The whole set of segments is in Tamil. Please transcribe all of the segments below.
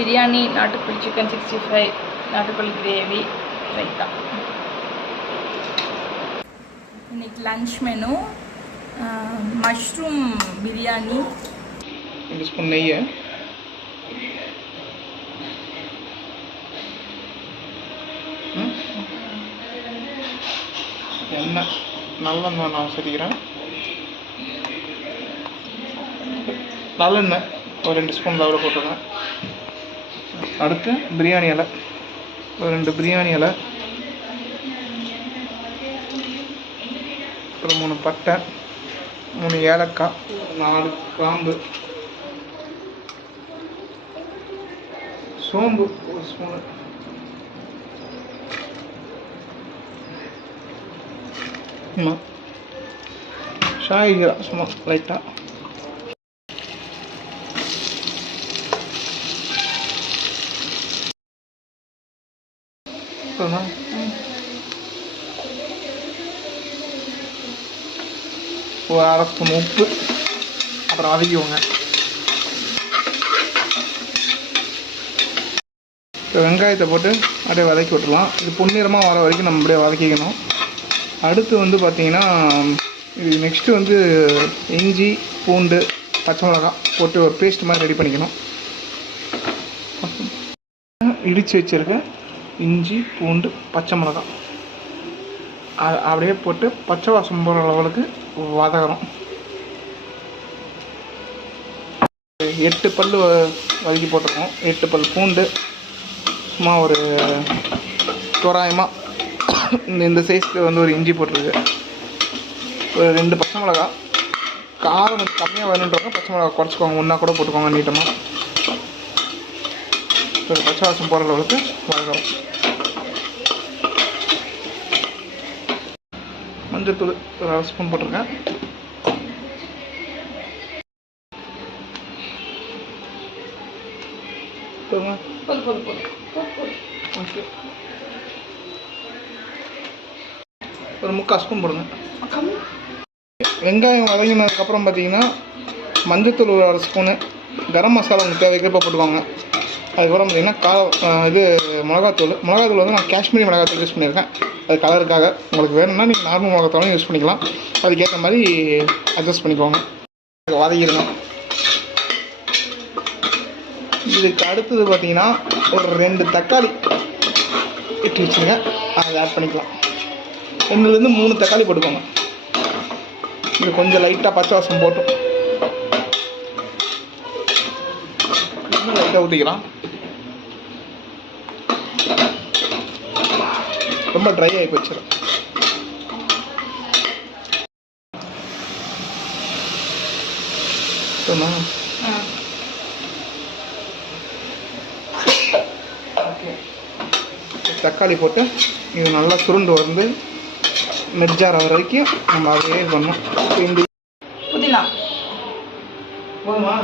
பிரியாணி, நாட்டுக்கோழி சிக்கன் 65, நாட்டுக்கோழி கிரேவி, ரைத்தா. இன்னைக்கு lunch menu mushroom biryani, 2 spoon நெய், எண்ணெய் நல்லெண்ணெய் நான் சேர்த்துக்கிறேன். நல்லெண்ணெய் ஒரு 2 ஸ்பூன் லெவலில் போட்டுருங்க. அடுத்து பிரியாணி இலை ஒரு 2 பிரியாணி இலை, ஒரு 3 பட்டை, 3 ஏலக்காய், 4 கிராம்பு, சோம்பு 1 ஸ்பூனு, ஷாய் ஜீரா சும்மா லைட்டாக, ஒரு 1/2 ஸ்பூன் உப்பு, அப்புறம் வதக்கிவோங்க. இப்போ வெங்காயத்தை போட்டு அப்படியே வதக்கி விட்டுடலாம். இது பொன்னிறமாக வர வரைக்கும் நம்ம அப்படியே வதக்கிக்கணும். அடுத்து வந்து பார்த்திங்கன்னா இது நெக்ஸ்ட்டு வந்து இஞ்சி பூண்டு பச்சை மிளகாய் போட்டு ஒரு பேஸ்ட் மாதிரி ரெடி பண்ணிக்கணும். இடித்து வச்சுருக்கேன் இஞ்சி பூண்டு பச்சை மிளகாய் அப்படியே போட்டு பச்சை வாசம் போகிற லெவலுக்கு வதக்கிறோம். 8 பல் வதக்கி போட்டிருக்கோம். 8 பல் பூண்டு, சும்மா ஒரு தோராயமாக இந்த சைஸ்க்கு வந்து ஒரு இஞ்சி போட்டிருக்கு, ஒரு 2 பச்சை மிளகா. காரம் கொஞ்சம் கம்மியாக வேணுன்றவங்க பச்சை மிளகா குறைச்சிக்கோங்க, ஒன்றா கூட போட்டுக்கோங்க நீட்டமாக. ஒரு பச்சை வாசம் போகிற அளவுக்கு வதக்கிறோம். மஞ்சத்தூள் ஒரு 1/2 ஸ்பூன் போட்டிருக்கேன். ஓகே, ஒரு 3/4 ஸ்பூன் போடுங்க. வெங்காயம் வதங்கினதுக்கப்புறம் பார்த்தீங்கன்னா மஞ்சத்தூள் ஒரு 1/2 ஸ்பூனு, கரம் மசாலா உங்களுக்கு தேவைக்கிறப்ப போட்டுக்கோங்க. அதுக்கப்புறம் பார்த்தீங்கன்னா இது மிளகாத்தூள் வந்து நான் காஷ்மீரி மிளகாத்தூள் யூஸ் பண்ணியிருக்கேன். அது கலருக்காக. உங்களுக்கு வேணும்னா நீங்கள் நார்மல் மிளகாத்தூளும் யூஸ் பண்ணிக்கலாம். அதுக்கேற்ற மாதிரி அட்ஜஸ்ட் பண்ணிக்கோங்க. வதக்கிடுங்க. இதுக்கு அடுத்தது பார்த்தீங்கன்னா ஒரு 2 தக்காளி இட்டு வச்சுருங்க, அதை ஆட் பண்ணிக்கலாம். 2லேருந்து 3 தக்காளி போட்டுக்கோங்க. இது கொஞ்சம் லைட்டாக பச்சை வாசம் போட்டும் இன்னும் லைட்டாக ஊற்றிக்கலாம். ரொம்ப ட்ரை ஆகி போச்சிடும். ஓகே, தக்காளி போட்டு இது நல்லா சுருண்டு வந்து மெர்ஜார் ஆகிற வரைக்கும் நம்ம அப்படியே பண்ணணும். புதினா போதுமா?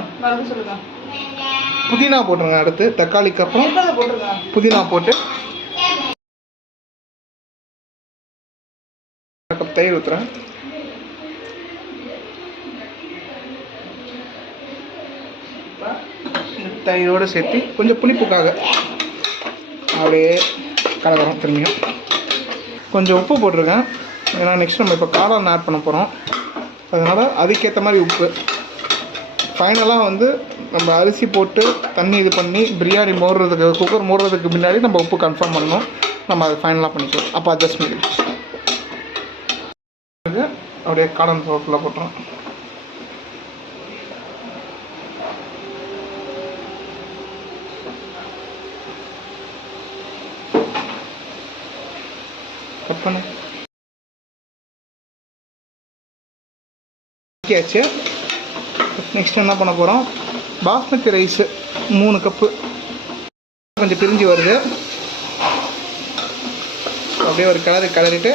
சொல்லுங்க. புதினா போட்டுருங்க. அடுத்து தக்காளிக்கு அப்புறம் புதினா போட்டு கப் தயிர் ஊற்றுறேன். தயிரோடு சேர்த்து கொஞ்சம் புளிப்புக்காக அப்படியே கலக்கிறோம். திரும்பியும் கொஞ்சம் உப்பு போட்டிருக்கேன், ஏன்னா நெக்ஸ்ட் நம்ம இப்போ காளான் ஆட் பண்ண போகிறோம். அதனால் அதுக்கேற்ற மாதிரி உப்பு. ஃபைனலாக வந்து நம்ம அரிசி போட்டு தண்ணி இது பண்ணி பிரியாணி மூடுறதுக்கு, குக்கர் மூடுறதுக்கு முன்னாடி நம்ம உப்பு கன்ஃபார்ம் பண்ணணும். நம்ம அதை ஃபைனலாக பண்ணிக்கலாம். அப்போ அட்ஜஸ்ட்மெண்ட் அப்படியே காளான் ஃபுல்லாக போட்டுறோம். கட் பண்ணு. ஆச்சு. நெக்ஸ்ட் என்ன பண்ண போகிறோம், பாஸ்மதி ரைஸு 3 கப்பு கொஞ்சம் பிரிஞ்சு வருது. அப்படியே ஒரு கிளறிட்டு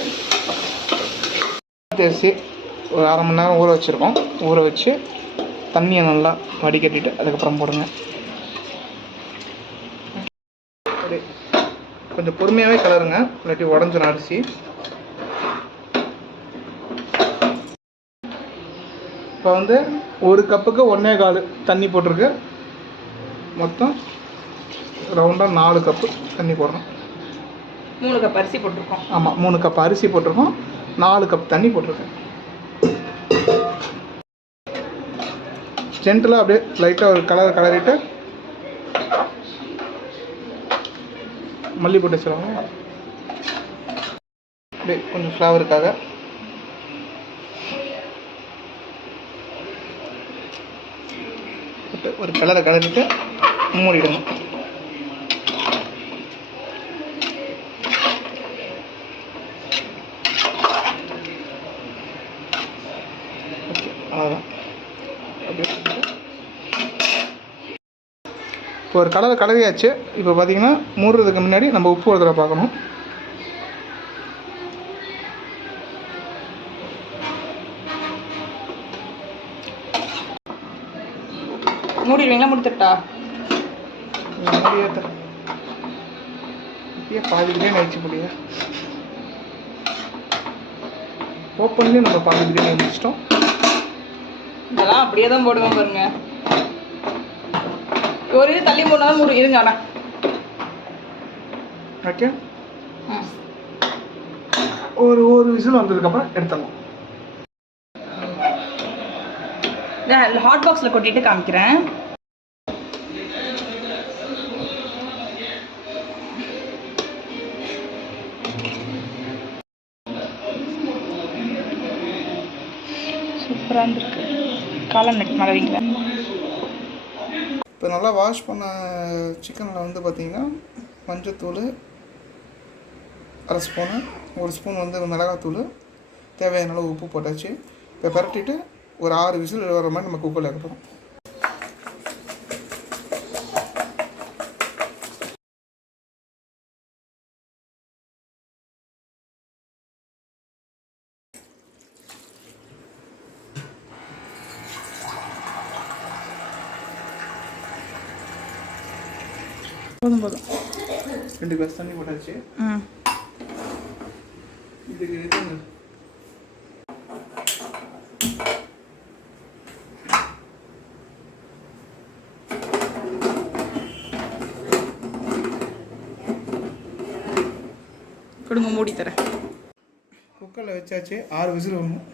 அரிசி ஒரு 1/2 மணி நேரம் ஊற வச்சுருக்கோம். ஊற வச்சு தண்ணியை நல்லா வடிகட்டிட்டு அதுக்கப்புறம் போடுங்க. கொஞ்சம் பொறுமையாகவே கிளறுங்க, இல்லாட்டி உடஞ்சிடும் அரிசி. இப்போ வந்து 1 கப்புக்கு 1.25 தண்ணி போட்டிருக்கு. மொத்தம் ரவுண்டாக 4 கப்பு தண்ணி போடுறோம். 3 கப் அரிசி போட்டிருக்கோம். ஆமாம், 3 கப் அரிசி போட்டிருக்கோம், 4 கப் தண்ணி போட்டிருக்கேன். ஜென்டலாக அப்படியே லைட்டாக ஒரு கலரிட்டு மல்லி போட்டு வச்சுருவாங்க. அப்படியே கொஞ்சம் ஃப்ளவருக்காக ஒரு கலரிட்டு மூடிடணும். ஓகே, அவ்வளோதான். இப்போ ஒரு கலரியாச்சு. இப்போ பார்த்தீங்கன்னா மூடுறதுக்கு முன்னாடி நம்ம உப்பு ஒரு தடவை பார்க்கணும். மூடிடுவீங்களா? முடித்துட்டா? முடியாத இப்பயே பாதி பிரியாணி ஆயிடுச்சு முடியா. ஓப்பன்லேயும் நம்ம பாதி பிரியாணி முடிச்சிட்டோம். இதெல்லாம் அப்படியே தான் போடுவோம் பாருங்க. ஒரு இது தள்ளி போனாலும் மூடு இருங்க. ஆனால் ஓகே, ஒரு விசில் வந்ததுக்கப்புறம் எடுத்துடலாம். ஹாட் பாக்ஸில் கொட்டிட்டு காமிக்கிறேன். சூப்பராக இருந்திருக்கு. காளான் நெட் மேலே வைங்களேன். இப்போ நல்லா வாஷ் பண்ண சிக்கனில் வந்து பார்த்திங்கன்னா மஞ்சத்தூள் 1/2 ஸ்பூனு, 1 ஸ்பூன் வந்து மிளகாத்தூள், தேவையான அளவு உப்பு போட்டாச்சு. இப்போ பரட்டிட்டு ஒரு 6 விசில் வர மாதிரி நம்ம குக்கரில் வைக்கிறோம். போதும் 2 கிளாஸ் தண்ணி போட்டாச்சு. இதுக்கு கொடுங்க, மூடி தரேன். குக்கரில் வச்சாச்சு. 6 விசில் வரணும்.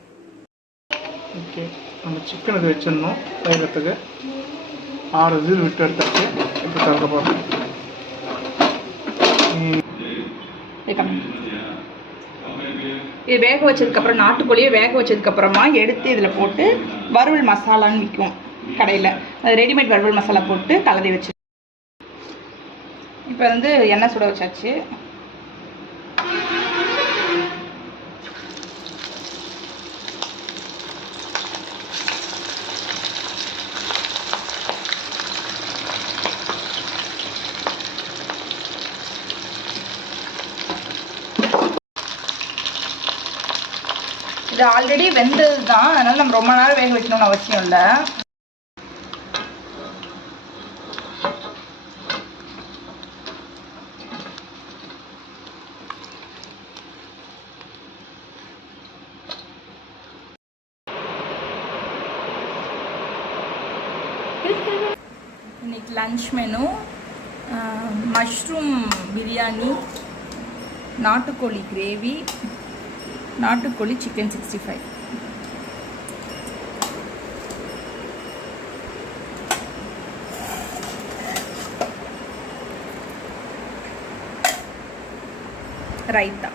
ஓகே, நம்ம சிக்கனுக்கு வச்சிடணும். வேகத்துக்கு 6 விசில் விட்டு எடுத்தாச்சு. இப்போ திறக்க போகிறோம். இது வேக வச்சதுக்கப்புறம், நாட்டுக்கோழியை வேக வச்சதுக்கப்புறமா எடுத்து இதில் போட்டு வறுவல் மசாலான்னு விற்கும் கடையில். அது ரெடிமேட் வறுவல் மசாலா போட்டு கலரி வச்சு. இப்போ வந்து எண்ணெய் சுட வச்சாச்சு. இது ஆல்ரெடி வெந்தது தான், அதனால் நம்ம ரொம்ப நேரம் வேக வைக்கணும்னு அவசியம் இல்லை. இன்னைக்கு லன்ச் மெனு மஷ்ரூம் பிரியாணி, நாட்டுக்கோழி கிரேவி, நாட்டுக்கோழி சிக்கன் 65. ரைத்தா.